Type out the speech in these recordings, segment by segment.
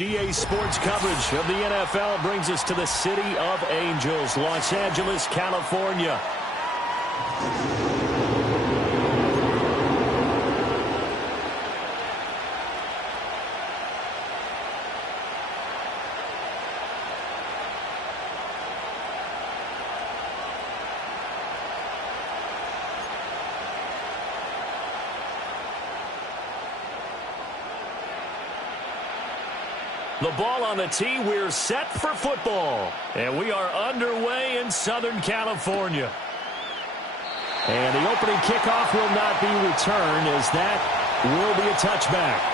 EA Sports coverage of the NFL brings us to the City of Angels, Los Angeles, California. The ball on the tee, we're set for football. And we are underway in Southern California. And the opening kickoff will not be returned, as that will be a touchback.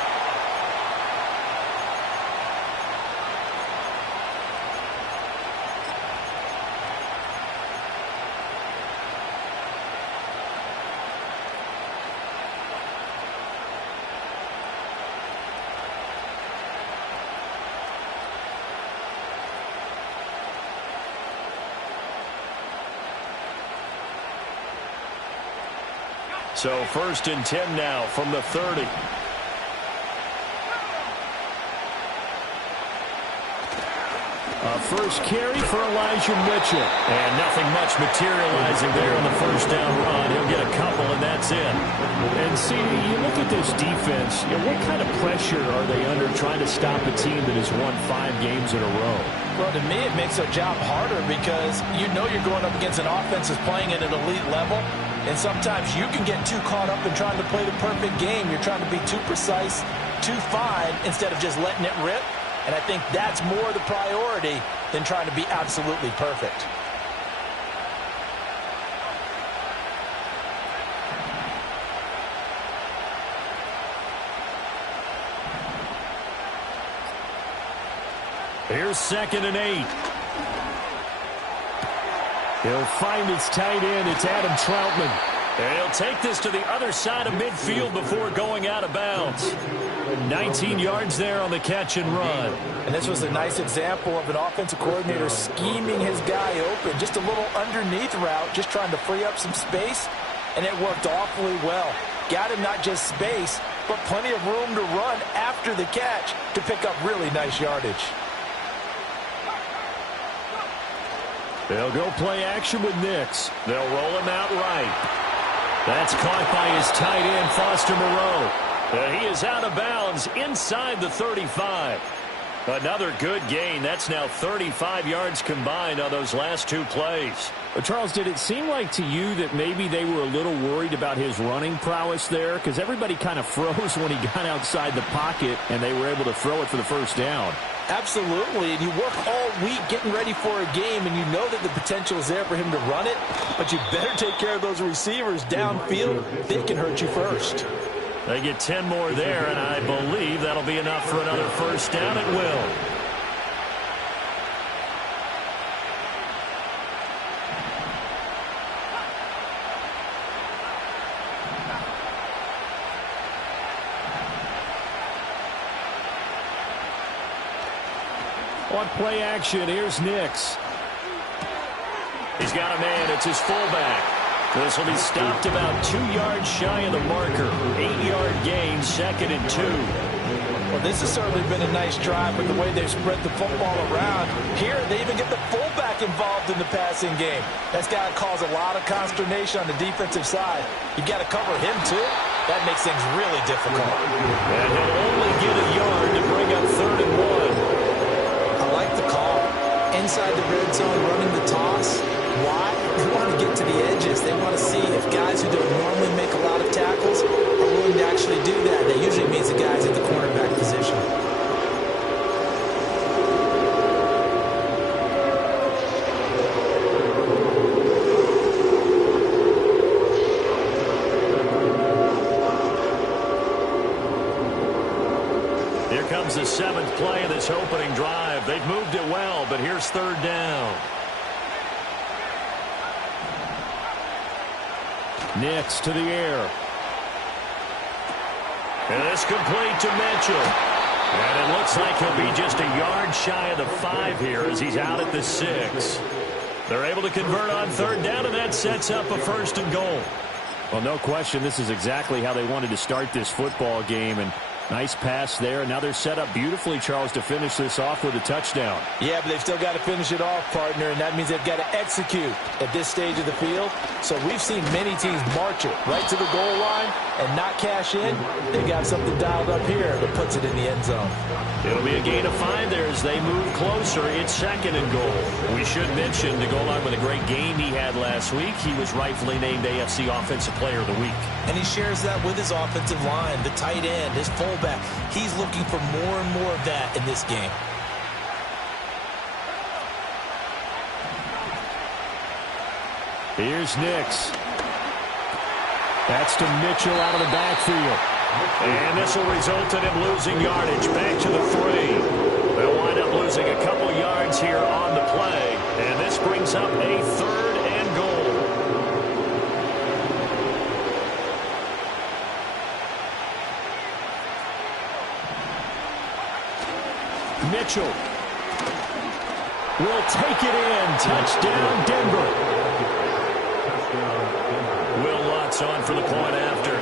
So 1st and 10 now from the 30. First carry for Elijah Mitchell. And nothing much materializing there on the first down run. He'll get a couple, and that's it. And see, you look at this defense, what kind of pressure are they under trying to stop a team that has won 5 games in a row? Well, to me, it makes their job harder because you know you're going up against an offense that's playing at an elite level. And sometimes you can get too caught up in trying to play the perfect game. You're trying to be too precise, too fine, instead of just letting it rip. And I think that's more the priority than trying to be absolutely perfect. Here's 2nd and 8. He'll find his tight end. It's Adam Troutman. And he'll take this to the other side of midfield before going out of bounds. 19 yards there on the catch and run. And this was a nice example of an offensive coordinator scheming his guy open. Just a little underneath route, just trying to free up some space. And it worked awfully well. Got him not just space, but plenty of room to run after the catch to pick up really nice yardage. They'll go play action with Nix. They'll roll him out right. That's caught by his tight end, Foster Moreau. He is out of bounds inside the 35. Another good gain. That's now 35 yards combined on those last 2 plays. But Charles, did it seem like to you that maybe they were a little worried about his running prowess there? Because everybody kind of froze when he got outside the pocket, and they were able to throw it for the first down. Absolutely, and you work all week getting ready for a game, and you know that the potential is there for him to run it, but you better take care of those receivers downfield. They can hurt you first. They get 10 more there, and I believe that'll be enough for another first down. It will. On play action, here's Nix. He's got a man. It's his fullback. This will be stopped about 2 yards shy of the marker. 8-yard gain, 2nd and 2. Well, this has certainly been a nice drive with the way they've spread the football around. Here, they even get the fullback involved in the passing game. That's got to cause a lot of consternation on the defensive side. You've got to cover him, too. That makes things really difficult. And he'll only get a yard to bring up 3rd and 1. I like the call. inside the red zone running the toss. Why? They want to get to the edges. They want to see if guys who don't normally make a lot of tackles are willing to actually do that. That usually means the guys at the cornerback position. Here comes the 7th play of this opening drive. They've moved it well, but here's 3rd down. Nix to the air. And it's complete to Mitchell. And it looks like he'll be just a yard shy of the 5 here as he's out at the 6. They're able to convert on 3rd down, and that sets up a 1st and goal. Well, no question, this is exactly how they wanted to start this football game. And nice pass there. Now they're set up beautifully, Charles, to finish this off with a touchdown. Yeah, but they've still got to finish it off, partner, and that means they've got to execute at this stage of the field. So we've seen many teams march it right to the goal line and not cash in. They've got something dialed up here that puts it in the end zone. It'll be a gain of 5 there as they move closer. It's 2nd and goal. We should mention to go along with a great game he had last week. He was rightfully named AFC Offensive Player of the Week. And he shares that with his offensive line, the tight end, his fullback. He's looking for more and more of that in this game. Here's Nix. That's to Mitchell out of the backfield. And this will result in him losing yardage back to the 3. They'll wind up losing a couple yards here on the play. And this brings up a 3rd and goal. Mitchell will take it in. Touchdown, Denver. Will Lutz on for the point after.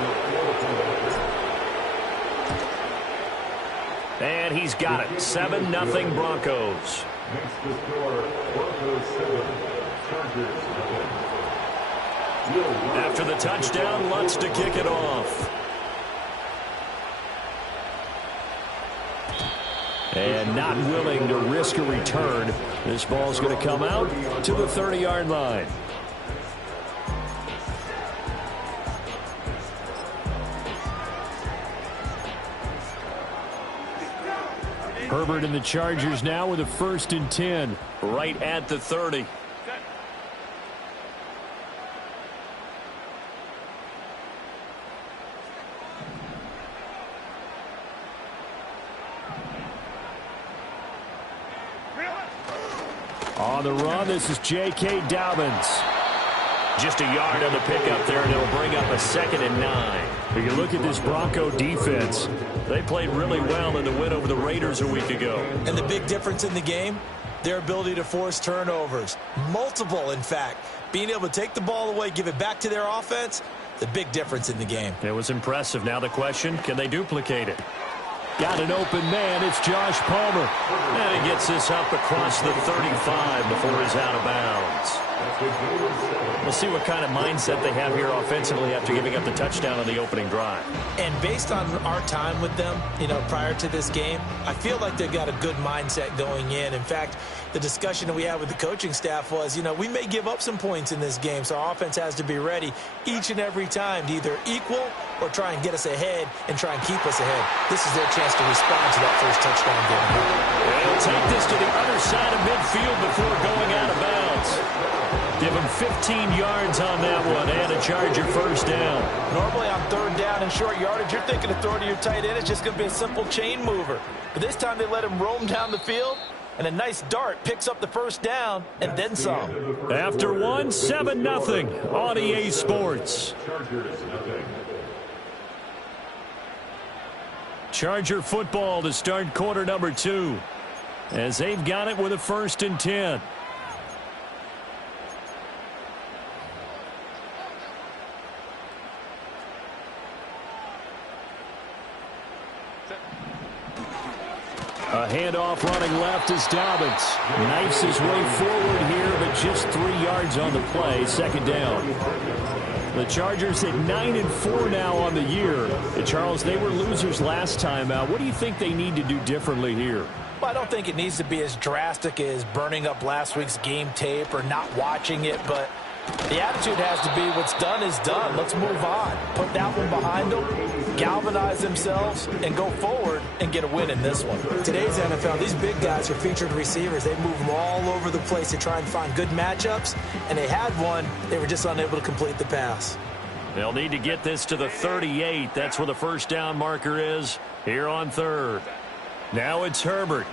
And he's got it. 7-0 Broncos. After the touchdown, Lutz to kick it off. And not willing to risk a return. This ball's going to come out to the 30-yard line. Herbert and the Chargers now with a 1st and 10 right at the 30. On the run, this is J.K. Dobbins. Just a yard on the pickup there, and it'll bring up a 2nd and 9. If you look at this Bronco defense, they played really well in the win over the Raiders a week ago. And the big difference in the game, their ability to force turnovers. Multiple, in fact. Being able to take the ball away, give it back to their offense, the big difference in the game. It was impressive. Now the question, can they duplicate it? Got an open man. It's Josh Palmer. And he gets this up across the 35 before he's out of bounds. We'll see what kind of mindset they have here offensively after giving up the touchdown on the opening drive. And based on our time with them, prior to this game, I feel like they've got a good mindset going in. In fact, the discussion that we had with the coaching staff was, we may give up some points in this game, so our offense has to be ready each and every time to either equal or try and get us ahead and try and keep us ahead. This is their chance to respond to that first touchdown game. They'll take this to the other side of midfield before going out of bounds. Give him 15 yards on that one and a Charger 1st down. Normally on 3rd down and short yardage, you're thinking of throwing to your tight end. It's just going to be a simple chain mover. But this time they let him roam down the field, and a nice dart picks up the 1st down and then some. After one, 7-0 on EA Sports. Charger football to start quarter number 2 as they've got it with a 1st and 10. A handoff running left is Dobbins. Knifes his way forward here, but just 3 yards on the play. 2nd down. The Chargers at 9-4 now on the year. And Charles, they were losers last time out. What do you think they need to do differently here? Well, I don't think it needs to be as drastic as burning up last week's game tape or not watching it, but the attitude has to be what's done is done. Let's move on. Put that one behind them, galvanize themselves, and go forward and get a win in this one. Today's NFL, these big guys are featured receivers. They move them all over the place to try and find good matchups, and they had one. They were just unable to complete the pass. They'll need to get this to the 38. That's where the first down marker is here on third. Now it's Herbert.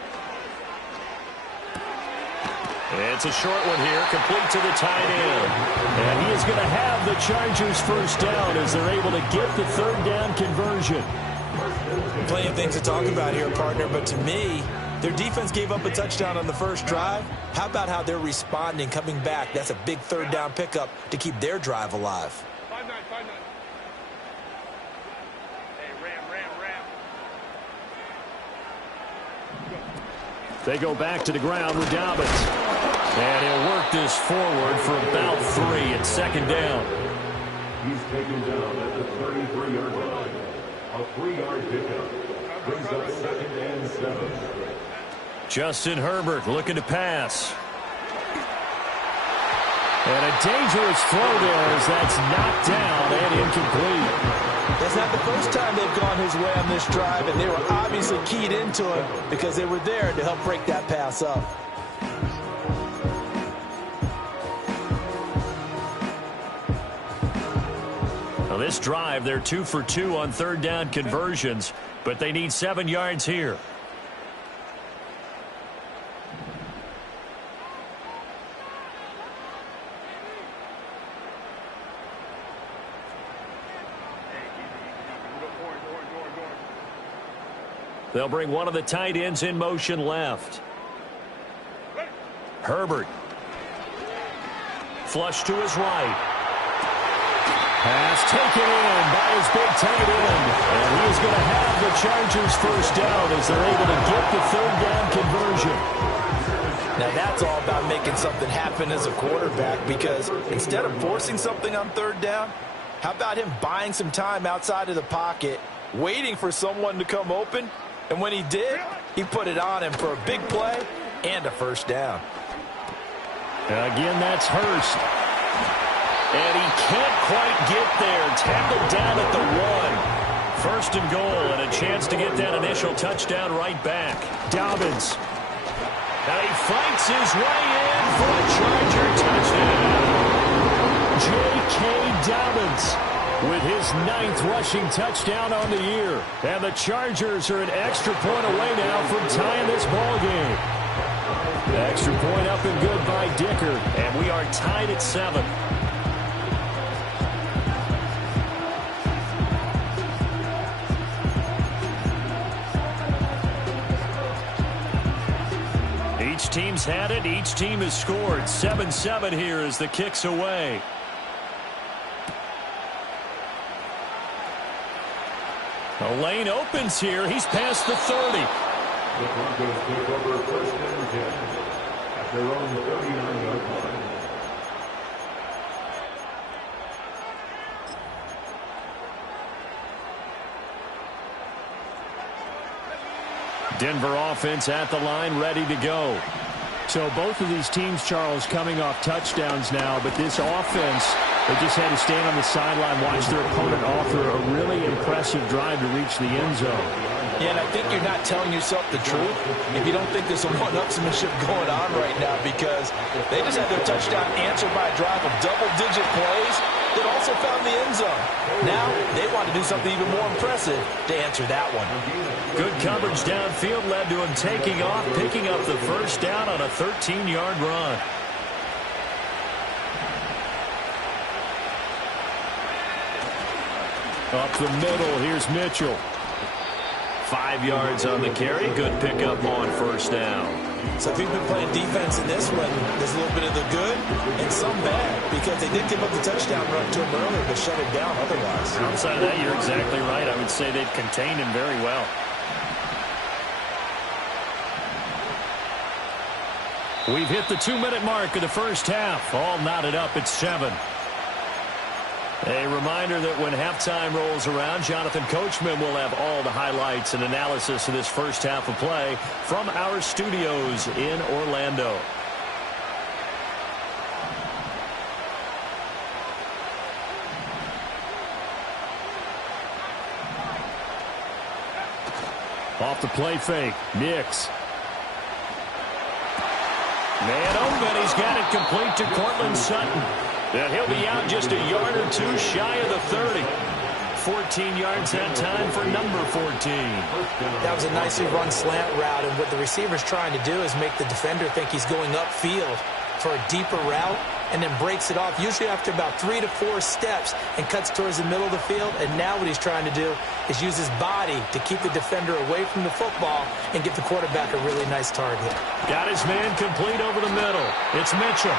It's a short one here, complete to the tight end. And he is going to have the Chargers first down as they're able to get the third down conversion. Plenty of things to talk about here, partner, but to me, their defense gave up a touchdown on the first drive. How about how they're responding, coming back? That's a big third down pickup to keep their drive alive. 5-9. Hey, ram. They go back to the ground with Dobbins. And he'll work this forward for about 3 at second down. He's taken down at the 33-yard line. A 3-yard pickup brings up second and 7. Justin Herbert looking to pass. And a dangerous throw there as that's knocked down and incomplete. That's not the first time they've gone his way on this drive, and they were obviously keyed into it because they were there to help break that pass up. Now this drive, they're 2 for 2 on third down conversions, but they need 7 yards here. They'll bring one of the tight ends in motion left. Herbert. Flush to his right. Pass taken in by his big tight end. And he is going to have the Chargers first down as they're able to get the third down conversion. Now that's all about making something happen as a quarterback, because instead of forcing something on third down, how about him buying some time outside of the pocket, waiting for someone to come open? And when he did, he put it on him for a big play and a first down. Again, that's Hurst. And he can't quite get there. Tackled down at the 1. First and goal, and a chance to get that initial touchdown right back. Dobbins. Now he fights his way in for a Charger touchdown. J.K. Dobbins with his 9th rushing touchdown on the year. And the Chargers are an extra point away now from tying this ball game. Extra point up and good by Dicker. And we are tied at 7. Each team's had it. Each team has scored. 7-7 here as the kick's away. The lane opens here. He's past the 30. The Broncos take over first and 10 at their own 39-yard line. Denver offense at the line, ready to go. So both of these teams, Charles, coming off touchdowns now, but this offense, they just had to stand on the sideline, watch their opponent offer a really impressive drive to reach the end zone. Yeah, and I think you're not telling yourself the truth if you don't think there's some one-upsmanship going on right now, because they just had their touchdown answered by a drive of double-digit plays that also found the end zone. Now they want to do something even more impressive to answer that one. Good coverage downfield led to him taking off, picking up the first down on a 13-yard run. Up the middle, here's Mitchell. 5 yards on the carry. Good pickup on first down. So if you've been playing defense in this one, there's a little bit of the good and some bad, because they did give up the touchdown run to him earlier, but shut it down otherwise. Outside of that, you're exactly right. I would say they've contained him very well. We've hit the 2-minute mark of the first half. All knotted up at 7. A reminder that when halftime rolls around, Jonathan Coachman will have all the highlights and analysis of this first half of play from our studios in Orlando. Off the play fake, Nix. Man open, he's got it complete to Cortland Sutton. And he'll be out just a yard or two shy of the 30. 14 yards that time for number 14. That was a nicely run slant route, and what the receiver's trying to do is make the defender think he's going upfield for a deeper route, and then breaks it off, usually after about 3 to 4 steps, and cuts towards the middle of the field. And now what he's trying to do is use his body to keep the defender away from the football and give the quarterback a really nice target. Got his man complete over the middle. It's Mitchell.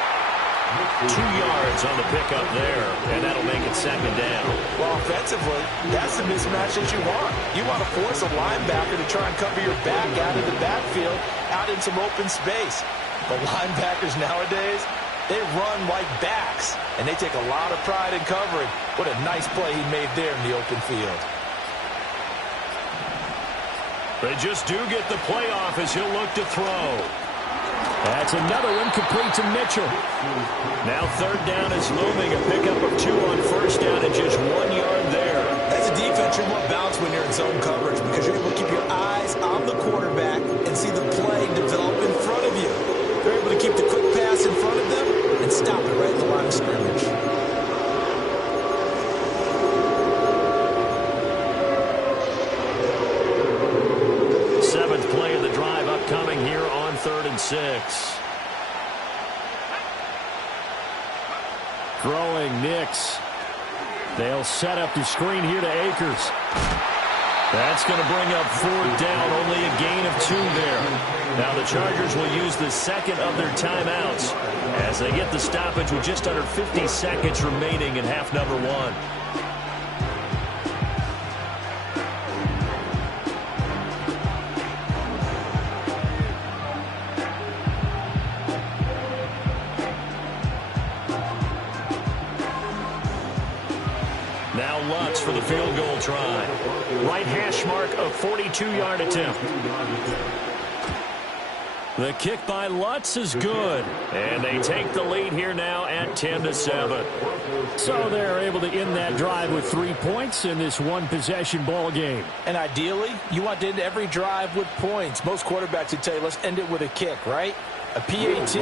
2 yards on the pickup there, and that'll make it second down. Well, offensively, that's the mismatch that you want. You want to force a linebacker to try and cover your back out of the backfield, out in some open space. But linebackers nowadays, they run like backs, and they take a lot of pride in covering. What a nice play he made there in the open field. They just do get the play off as he'll look to throw. That's another one complete to Mitchell. Now third down is looming. A pickup of 2 on first down and just 1 yard there. As a defense, you're more balanced when you're in zone coverage because you're able to keep your eyes on the quarterback and see the play develop in front of you. You're able to keep the quick pass in front of them and stop it right at the line of scrimmage. Seventh play of the drive upcoming here on 3rd and 6. Throwing Nix. They'll set up the screen here to Akers. That's going to bring up 4th down, only a gain of 2 there. Now the Chargers will use the second of their timeouts as they get the stoppage with just under 50 seconds remaining in half number 1. Now Lutz for the field goal try. Right hash mark, a 42-yard attempt. The kick by Lutz is good. And they take the lead here now at 10-7. So they're able to end that drive with 3 points in this one-possession ball game. And ideally, you want to end every drive with points. Most quarterbacks would tell you, let's end it with a kick, right? A PAT,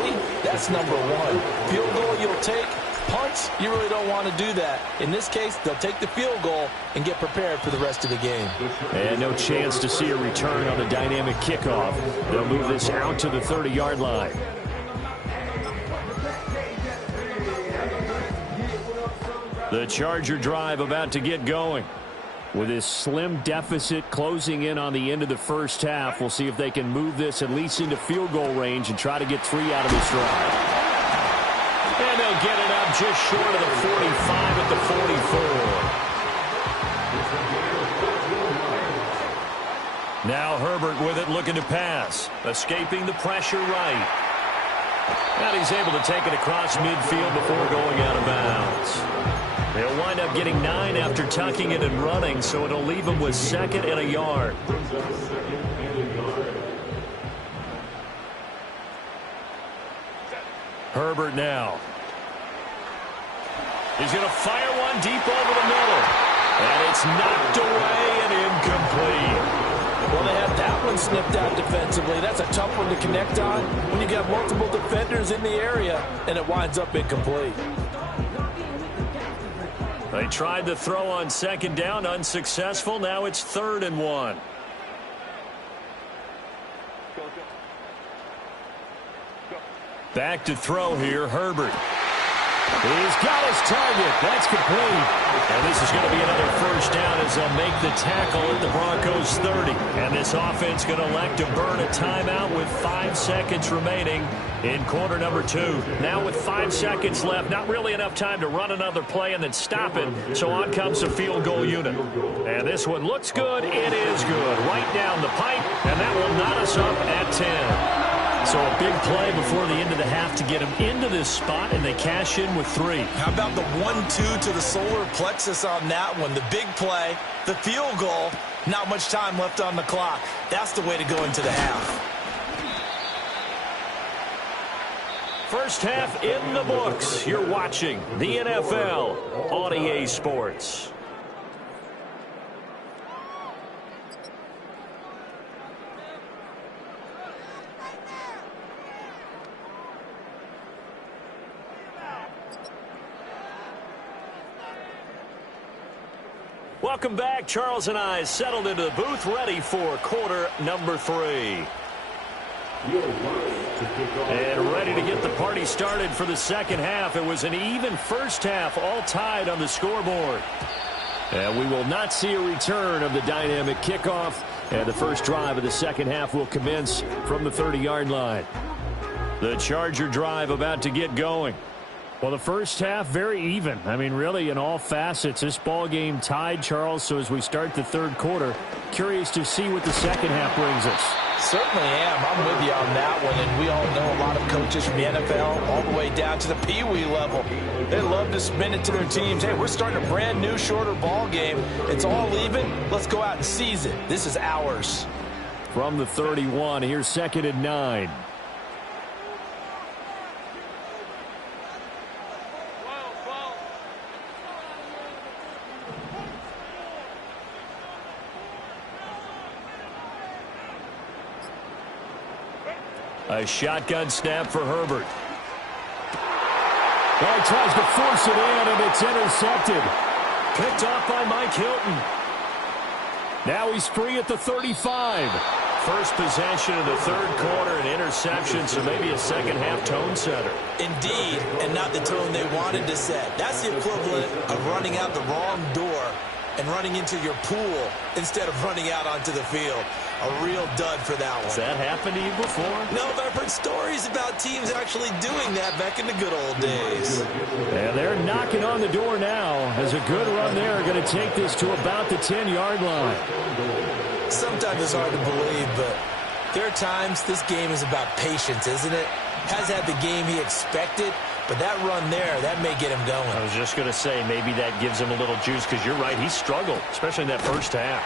that's number 1. Field goal you'll take. Punts, you really don't want to do that. In this case, they'll take the field goal and get prepared for the rest of the game. And no chance to see a return on the dynamic kickoff. They'll move this out to the 30-yard line. The Charger drive about to get going. With this slim deficit closing in on the end of the first half, we'll see if they can move this at least into field goal range and try to get 3 out of this drive. And they'll get it up just short of the 45 at the 44. Now Herbert with it, looking to pass. Escaping the pressure right. And he's able to take it across midfield before going out of bounds. They'll wind up getting 9 after tucking it and running, so it'll leave him with 2nd and a yard. Herbert now. He's going to fire one deep over the middle. And it's knocked away and incomplete. Well, they have that one snipped out defensively. That's a tough one to connect on when you got multiple defenders in the area, and it winds up incomplete. They tried the throw on 2nd down, unsuccessful. Now it's 3rd and 1. Back to throw here, Herbert. He's got his target. That's complete. And this is going to be another first down as they'll make the tackle at the Broncos 30. And this offense going to elect to burn a timeout with 5 seconds remaining in quarter number 2. Now with 5 seconds left, not really enough time to run another play and then stop it. So on comes the field goal unit. And this one looks good. It is good. Right down the pipe. And that will knot us up at 10. So a big play before the end of the half to get them into this spot, and they cash in with 3. How about the 1-2 to the solar plexus on that one? The big play, the field goal, not much time left on the clock. That's the way to go into the half. First half in the books. You're watching the NFL on EA Sports. Welcome back. Charles and I settled into the booth, ready for quarter number 3. And ready to get the party started for the second half. It was an even first half, all tied on the scoreboard. And we will not see a return of the dynamic kickoff. And the first drive of the second half will commence from the 30-yard line. The Charger drive about to get going. Well, the first half, very even. I mean, really, in all facets, this ball game tied, Charles. So as we start the third quarter, curious to see what the second half brings us. Certainly am. I'm with you on that one. And we all know a lot of coaches from the NFL all the way down to the Pee-wee level. They love to spin it to their teams. Hey, we're starting a brand new, shorter ball game. It's all even. Let's go out and seize it. This is ours. From the 31, here's 2nd and 9. A shotgun snap for Herbert. Well, he tries to force it in, and it's intercepted. Picked off by Mike Hilton. Now he's free at the 35. First possession of the third quarter, an interception, so maybe a second half tone setter. Indeed, and not the tone they wanted to set. That's the equivalent of running out the wrong door and running into your pool instead of running out onto the field. A real dud for that one. Has that happened to you before? No, but I've heard stories about teams actually doing that back in the good old days. And they're knocking on the door now as a good run there. Going to take this to about the 10-yard line. Sometimes it's hard to believe, but there are times this game is about patience, isn't it? Has had the game he expected, but that run there, that may get him going. I was just going to say, maybe that gives him a little juice, because you're right, he struggled, especially in that first half.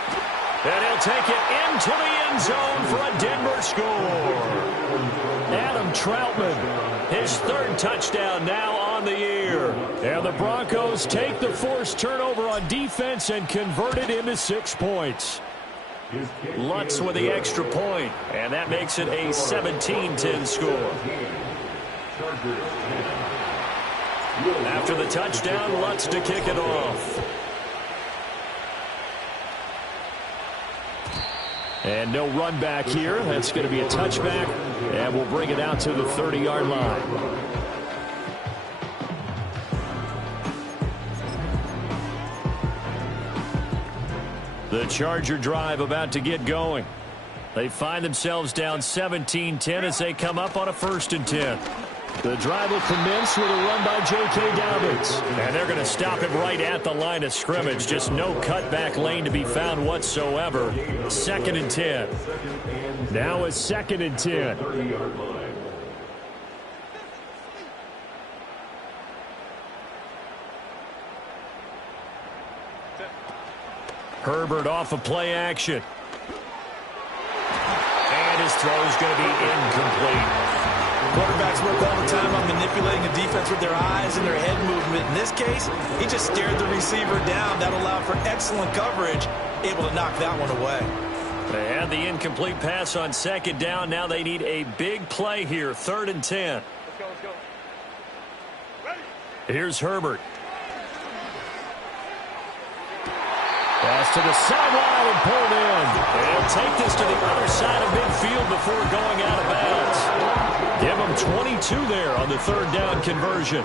And he'll take it into the end zone for a Denver score. Adam Troutman, his third touchdown now on the year. And the Broncos take the forced turnover on defense and convert it into 6 points. Lutz with the extra point, and that makes it a 17-10 score. After the touchdown, Lutz to kick it off. And no run back here. That's going to be a touchback, and we'll bring it out to the 30-yard line. The Charger drive about to get going. They find themselves down 17-10 as they come up on a 1st and 10. The drive will commence with a run by J.K. Dobbins. And they're going to stop him right at the line of scrimmage. Just no cutback lane to be found whatsoever. 2nd and 10. Now a 2nd and 10. Herbert off of play action. And his throw is going to be incomplete. Quarterbacks work all the time on manipulating a defense with their eyes and their head movement. In this case, he just stared the receiver down. That allowed for excellent coverage, able to knock that one away. They had the incomplete pass on 2nd down. Now they need a big play here, 3rd and 10. Let's go. Ready? Here's Herbert. Pass to the sideline and pulled in. They'll take this to the other side of midfield before going out of bounds. Give them 22 there on the 3rd down conversion.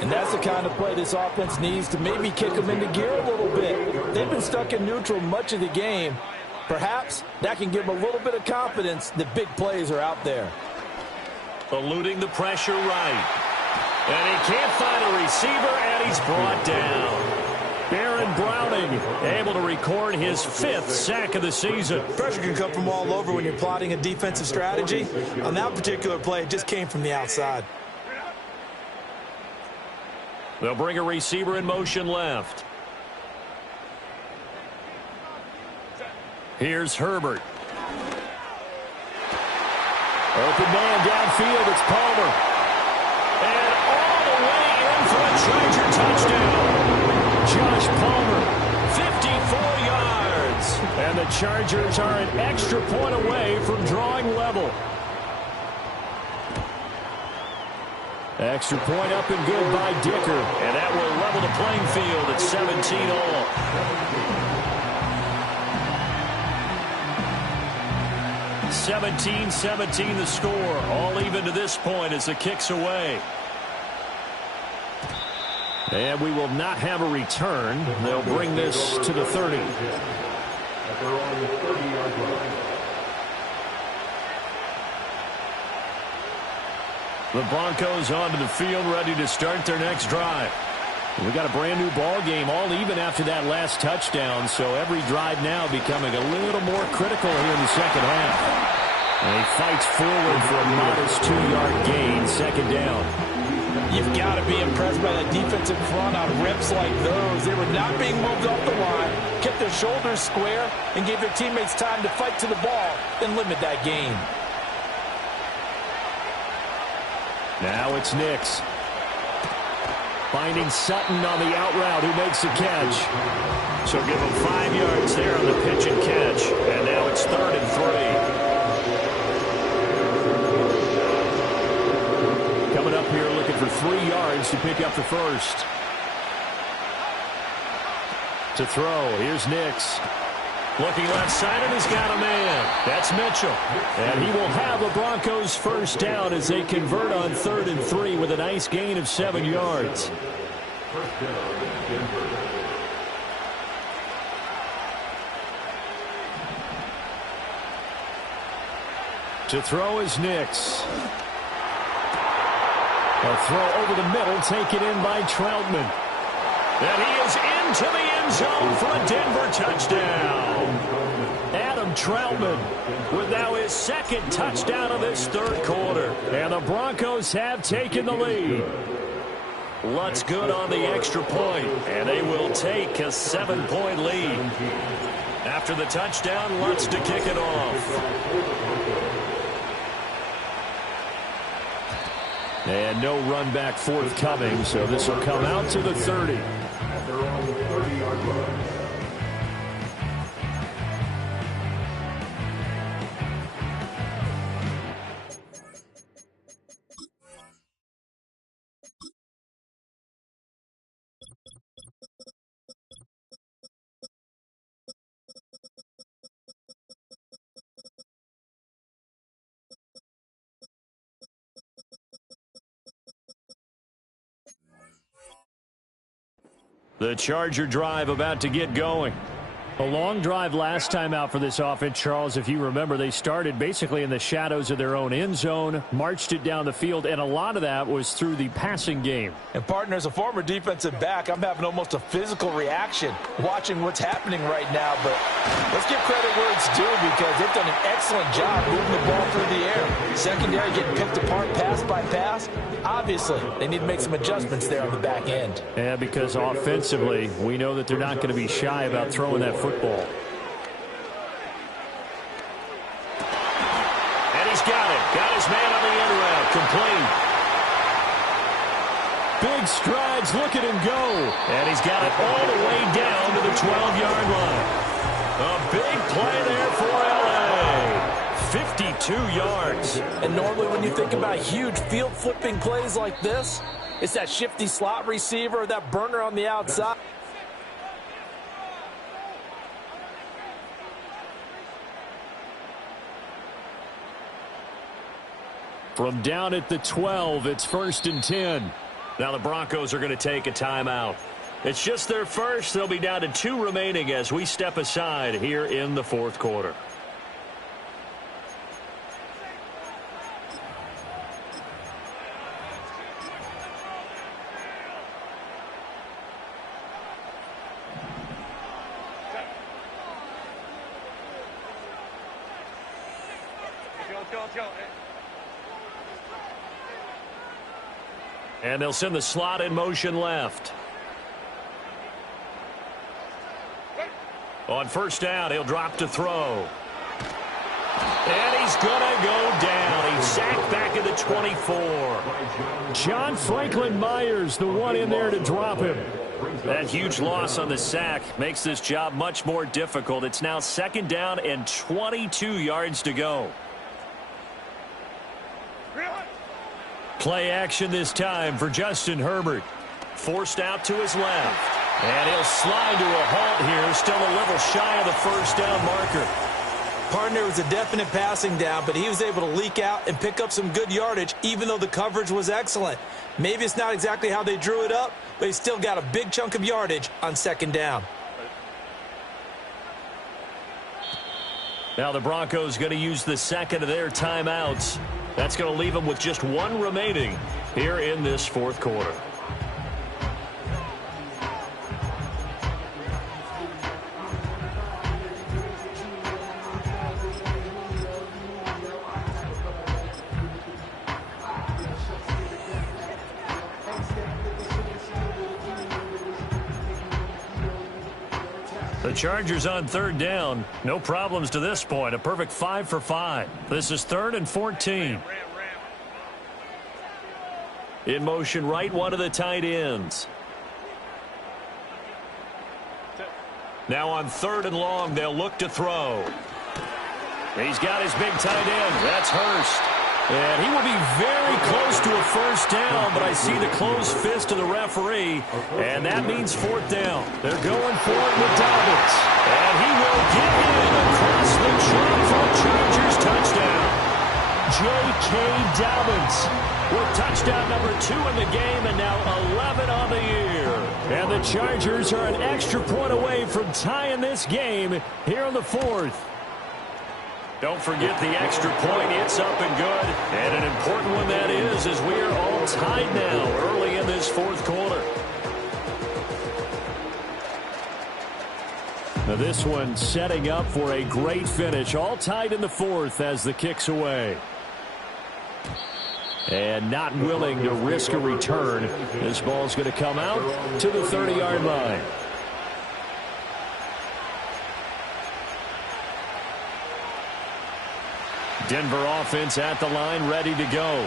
And that's the kind of play this offense needs to maybe kick them into gear a little bit. They've been stuck in neutral much of the game. Perhaps that can give them a little bit of confidence that big plays are out there. Eluding the pressure right. And he can't find a receiver, and he's brought down. Baron Brown running, able to record his 5th sack of the season. Pressure can come from all over when you're plotting a defensive strategy. On that particular play, it just came from the outside. They'll bring a receiver in motion left. Here's Herbert. Open man downfield, it's Palmer. And all the way in for a Charger touchdown. Josh Palmer, 54 yards. And the Chargers are an extra point away from drawing level. Extra point up and good by Dicker. And that will level the playing field at 17 all. 17-17 the score. All even to this point as the kick's away. And we will not have a return. They'll bring this to the 30. At their own 30-yard line. The Broncos onto the field, ready to start their next drive. We got a brand new ball game, all even after that last touchdown, so every drive now becoming a little more critical here in the second half. And he fights forward for a modest 2-yard gain, second down. You've got to be impressed by that defensive front on rips like those. They were not being moved off the line, kept their shoulders square, and gave their teammates time to fight to the ball and limit that gain. Now it's Nix. Finding Sutton on the out route, who makes the catch. So give him 5 yards there on the pitch and catch. And now it's 3rd and 3. Coming up here looking for 3 yards to pick up the first. To throw, here's Nix. Looking left side, and he's got a man. That's Mitchell. And he will have the Broncos first down as they convert on 3rd and 3 with a nice gain of 7 yards. First down, Denver. To throw is Nix. A throw over the middle, taken in by Troutman. And he is into the end zone for a Denver touchdown. Adam Troutman with now his 2nd touchdown of this 3rd quarter. And the Broncos have taken the lead. Lutz good on the extra point, and they will take a 7-point lead. After the touchdown, Lutz to kick it off. And no run back forthcoming, so this will come out to the 30. At their own 30-yard line. The Charger drive about to get going. A long drive last time out for this offense, Charles. If you remember, they started basically in the shadows of their own end zone, marched it down the field, and a lot of that was through the passing game. And, partner, as a former defensive back, I'm having almost a physical reaction watching what's happening right now. But let's give credit where it's due because they've done an excellent job moving the ball through the air. Secondary getting picked apart pass by pass. Obviously, they need to make some adjustments there on the back end. Yeah, because offensively, we know that they're not going to be shy about throwing that football. And he's got it. Got his man on the end route. Complete. Big strides. Look at him go. And he's got it all the way down to the 12-yard line. A big play there for L.A. 52 yards. And normally when you think about huge field flipping plays like this, it's that shifty slot receiver or that burner on the outside. From down at the 12, it's 1st and 10. Now the Broncos are going to take a timeout. It's just their first. They'll be down to 2 remaining as we step aside here in the 4th quarter. And they'll send the slot in motion left. On first down, he'll drop to throw. And he's going to go down. He's sacked back at the 24. John Franklin Myers, the one in there to drop him. That huge loss on the sack makes this job much more difficult. It's now second down and 22 yards to go. Play action this time for Justin Herbert. Forced out to his left. And he'll slide to a halt here, still a little shy of the first down marker. Partner, it was a definite passing down, but he was able to leak out and pick up some good yardage, even though the coverage was excellent. Maybe it's not exactly how they drew it up, but he still got a big chunk of yardage on second down. Now the Broncos going to use the second of their timeouts. That's going to leave them with just one remaining here in this fourth quarter. The Chargers on third down. No problems to this point. A perfect 5 for 5. This is 3rd and 14. In motion right, one of the tight ends. Now on 3rd and long, they'll look to throw. He's got his big tight end. That's Hurst. And he will be very close to a first down, but I see the closed fist of the referee, and that means 4th down. They're going for it with Dobbins. And he will get in across the chalk for a Chargers touchdown. J.K. Dobbins with touchdown number 2 in the game, and now 11 on the year. And the Chargers are an extra point away from tying this game here in the 4th. Don't forget the extra point. It's up and good. And an important one that is, as we are all tied now early in this fourth quarter. Now this one setting up for a great finish. All tied in the 4th as the kick's away. And not willing to risk a return. This ball's going to come out to the 30-yard line. Denver offense at the line, ready to go.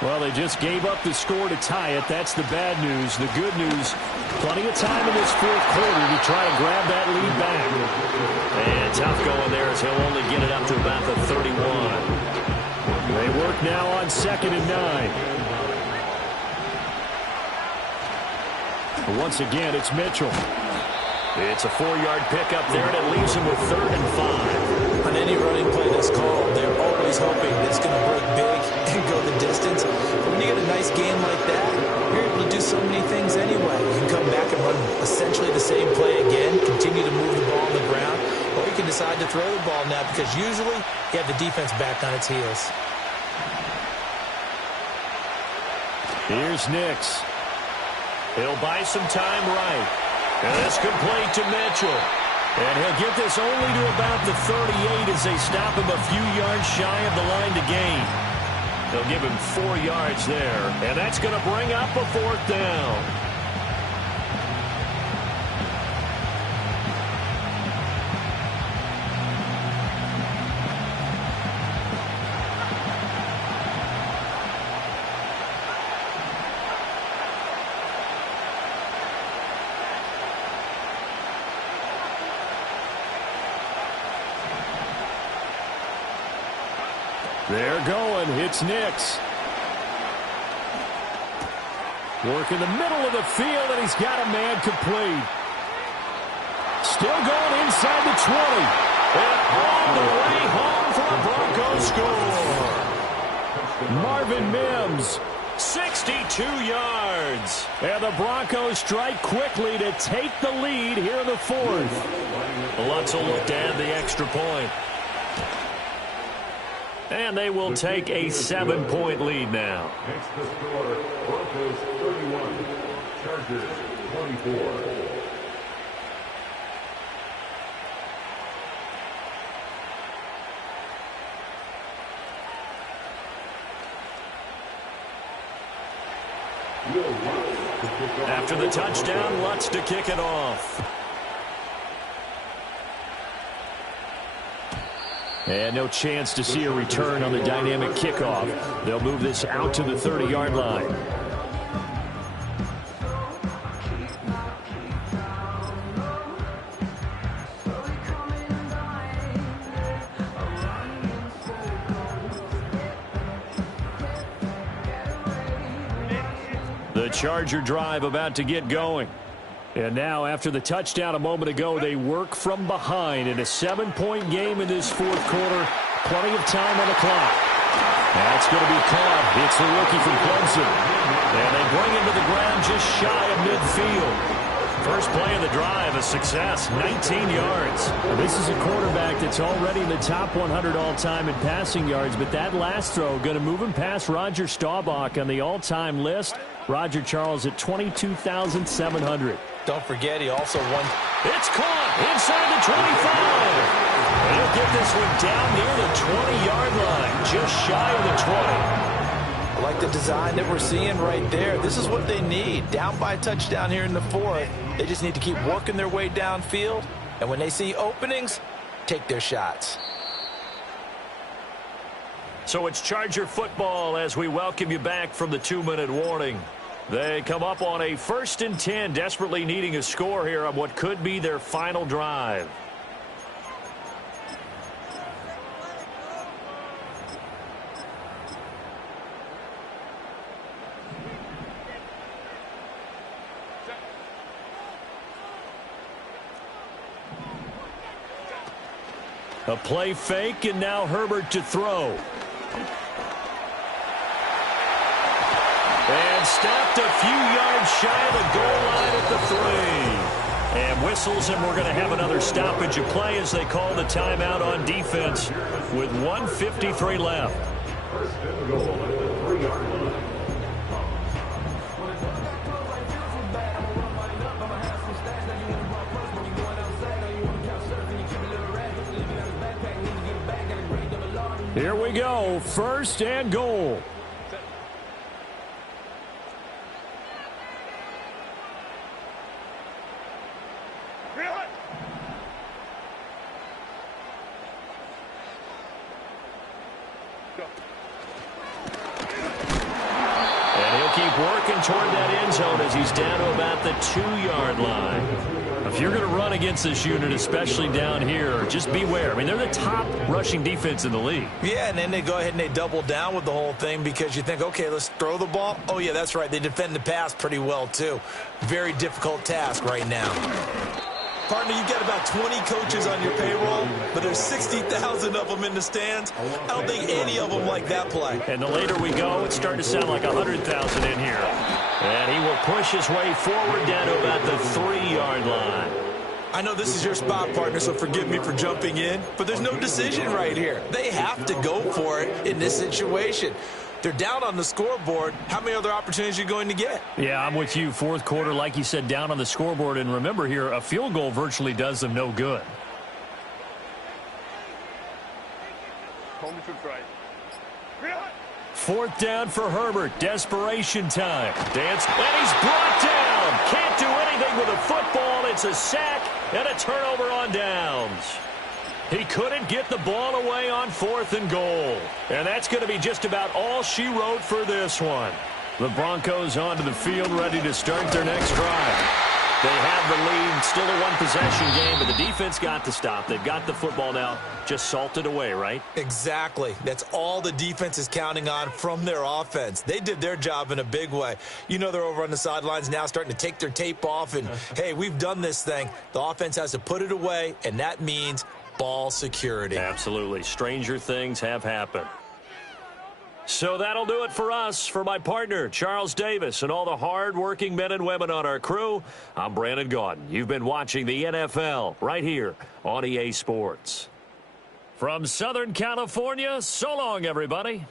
Well, they just gave up the score to tie it. That's the bad news. The good news, plenty of time in this fourth quarter to try to grab that lead back. And tough going there as he'll only get it up to about the 31. They work now on 2nd and 9. Once again, it's Mitchell. It's a 4-yard pickup there, and it leaves him with 3rd and 5. On any running play that's called, they're always hoping that it's going to break big and go the distance. But when you get a nice game like that, you're able to do so many things anyway. You can come back and run essentially the same play again, continue to move the ball on the ground, or you can decide to throw the ball now because usually you have the defense back on its heels. Here's Nix. He'll buy some time right. And this complete to Mitchell. And he'll get this only to about the 38 as they stop him a few yards shy of the line to gain. They'll give him 4 yards there. And that's going to bring up a 4th down. They're going. It's Nix. Work in the middle of the field, and he's got a man complete. Still going inside the 20. And on the way home for a Broncos score. Marvin Mims, 62 yards. And the Broncos strike quickly to take the lead here in the 4th. Lutz will look to add the extra point. And they will take a 7-point lead now. Next the score, Broncos 31, Chargers 24. After the touchdown, Lutz to kick it off. And no chance to see a return on the dynamic kickoff. They'll move this out to the 30-yard line. The Charger drive about to get going. And now, after the touchdown a moment ago, they work from behind in a 7-point game in this fourth quarter. Plenty of time on the clock. That's going to be caught. It's the rookie from Clemson. And they bring him to the ground just shy of midfield. First play of the drive, a success, 19 yards. Well, this is a quarterback that's already in the top 100 all-time in passing yards, but that last throw going to move him past Roger Staubach on the all-time list. Roger Charles at 22,700. Don't forget, he also won. It's caught inside the 25. He'll get this one down near the 20-yard line, just shy of the 20. I like the design that we're seeing right there. This is what they need. Down by a touchdown here in the fourth. They just need to keep working their way downfield. And when they see openings, take their shots. So it's Charger football as we welcome you back from the 2-minute warning. They come up on a 1st and 10, desperately needing a score here on what could be their final drive. A play fake, and now Herbert to throw. And stopped a few yards shy of the goal line at the 3. And whistles, and we're going to have another stoppage of play as they call the timeout on defense with 1:53 left. First and goal at the 3-yard line. Here we go, 1st and goal. Working toward that end zone as he's down to about the 2-yard line. If you're going to run against this unit, especially down here, just beware. I mean, they're the top rushing defense in the league. Yeah, and then they go ahead and they double down with the whole thing because you think, okay, let's throw the ball. Oh, yeah, that's right. They defend the pass pretty well, too. Very difficult task right now. Partner, you've got about 20 coaches on your payroll, but there's 60,000 of them in the stands. I don't think any of them like that play. And the later we go, it's starting to sound like 100,000 in here. And he will push his way forward down to about the 3-yard line. I know this is your spot, partner, so forgive me for jumping in, but there's no decision right here. They have to go for it in this situation. They're down on the scoreboard. How many other opportunities are you going to get? Yeah, I'm with you. Fourth quarter, like you said, down on the scoreboard. And remember here, a field goal virtually does them no good. Fourth down for Herbert. Desperation time. Dance. And he's brought down. Can't do anything with a football. It's a sack and a turnover on downs. He couldn't get the ball away on 4th and goal. And that's going to be just about all she wrote for this one. The Broncos onto the field, ready to start their next drive. They have the lead, still a one-possession game, but the defense got to stop. They've got the football now, just salted away, right? Exactly. That's all the defense is counting on from their offense. They did their job in a big way. You know they're over on the sidelines now starting to take their tape off, and, hey, we've done this thing. The offense has to put it away, and that means ball security. Absolutely. Stranger things have happened. So that'll do it for us. For my partner, Charles Davis, and all the hard-working men and women on our crew, I'm Brandon Gaudin. You've been watching the NFL right here on EA Sports. From Southern California, so long, everybody.